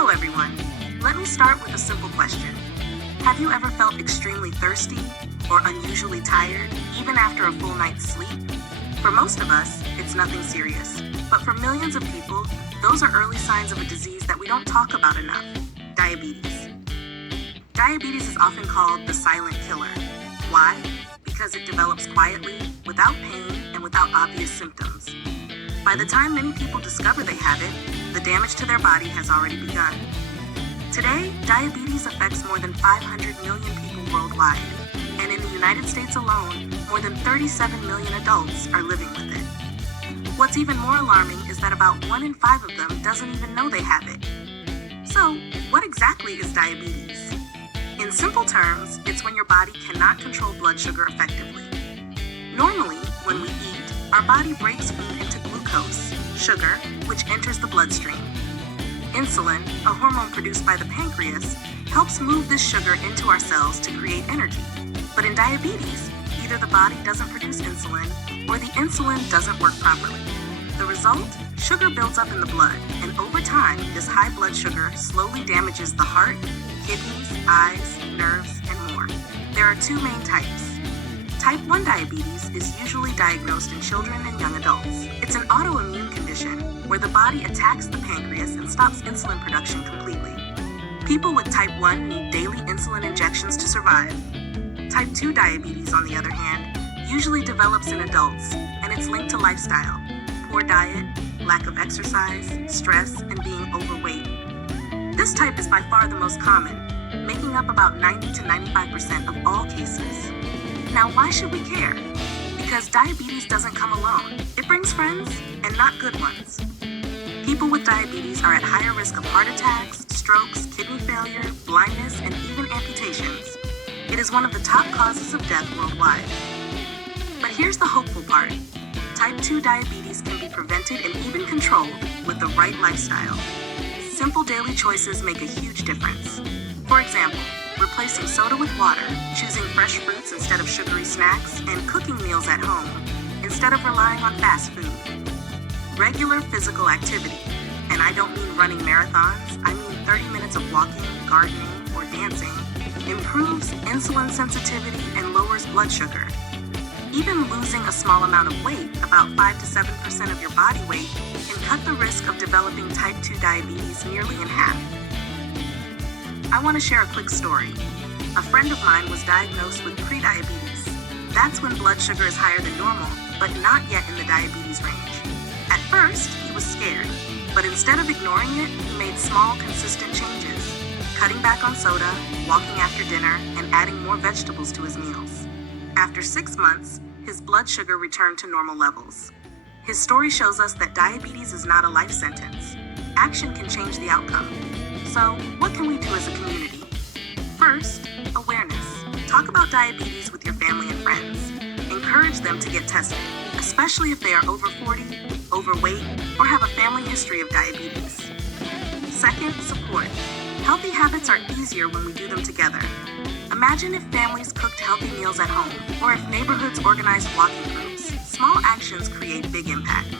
Hello everyone. Let me start with a simple question. Have you ever felt extremely thirsty or unusually tired, even after a full night's sleep? For most of us, it's nothing serious. But for millions of people, those are early signs of a disease that we don't talk about enough: diabetes. Diabetes is often called the silent killer. Why? Because it develops quietly, without pain, and without obvious symptoms. By the time many people discover they have it, the damage to their body has already begun. Today, diabetes affects more than 500 million people worldwide, and in the United States alone, more than 37 million adults are living with it. What's even more alarming is that about 1 in 5 of them doesn't even know they have it. So, what exactly is diabetes? In simple terms, it's when your body cannot control blood sugar effectively. Normally, when we eat, our body breaks food into glucose, sugar, which enters the bloodstream. Insulin, a hormone produced by the pancreas, helps move this sugar into our cells to create energy. But in diabetes, either the body doesn't produce insulin or the insulin doesn't work properly. The result? Sugar builds up in the blood, and over time, this high blood sugar slowly damages the heart, kidneys, eyes, nerves, and more. There are 2 main types. Type 1 diabetes is usually diagnosed in children and young adults. It's an autoimmune condition where the body attacks the pancreas and stops insulin production completely. People with type 1 need daily insulin injections to survive. Type 2 diabetes, on the other hand, usually develops in adults, and it's linked to lifestyle: poor diet, lack of exercise, stress, and being overweight. This type is by far the most common, making up about 90 to 95% of all cases. Now, why should we care? Because diabetes doesn't come alone. It brings friends, and not good ones. People with diabetes are at higher risk of heart attacks, strokes, kidney failure, blindness, and even amputations. It is one of the top causes of death worldwide. But here's the hopeful part. Type 2 diabetes can be prevented and even controlled with the right lifestyle. Simple daily choices make a huge difference. For example, replacing soda with water, choosing fresh fruits instead of sugary snacks, and cooking meals at home instead of relying on fast food. Regular physical activity, and I don't mean running marathons, I mean 30 minutes of walking, gardening, or dancing, improves insulin sensitivity and lowers blood sugar. Even losing a small amount of weight, about 5 to 7% of your body weight, can cut the risk of developing type 2 diabetes nearly in half. I want to share a quick story. A friend of mine was diagnosed with prediabetes. That's when blood sugar is higher than normal, but not yet in the diabetes range. At first, he was scared, but instead of ignoring it, he made small, consistent changes, cutting back on soda, walking after dinner, and adding more vegetables to his meals. After 6 months, his blood sugar returned to normal levels. His story shows us that diabetes is not a life sentence. Action can change the outcome. So, what can we do as a community? First, awareness. Talk about diabetes with your family and friends. Encourage them to get tested, especially if they are over 40, overweight, or have a family history of diabetes. Second, support. Healthy habits are easier when we do them together. Imagine if families cooked healthy meals at home, or if neighborhoods organized walking groups. Small actions create big impact.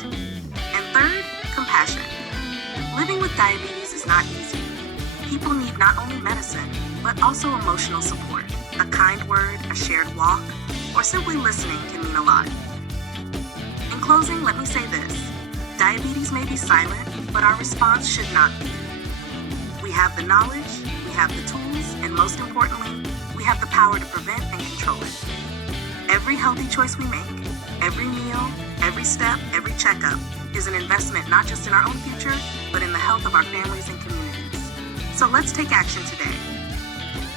And third, compassion. Living with diabetes is not easy. People need not only medicine, but also emotional support. A kind word, a shared walk, or simply listening can mean a lot. In closing, let me say this. Diabetes may be silent, but our response should not be. We have the knowledge, we have the tools, and most importantly, we have the power to prevent and control it. Every healthy choice we make, every meal, every step, every checkup, is an investment not just in our own future, but in the health of our families and communities. So let's take action today.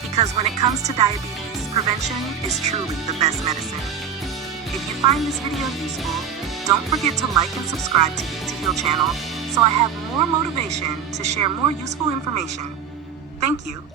Because when it comes to diabetes, prevention is truly the best medicine. If you find this video useful, don't forget to like and subscribe to Eat to Heal channel so I have more motivation to share more useful information. Thank you.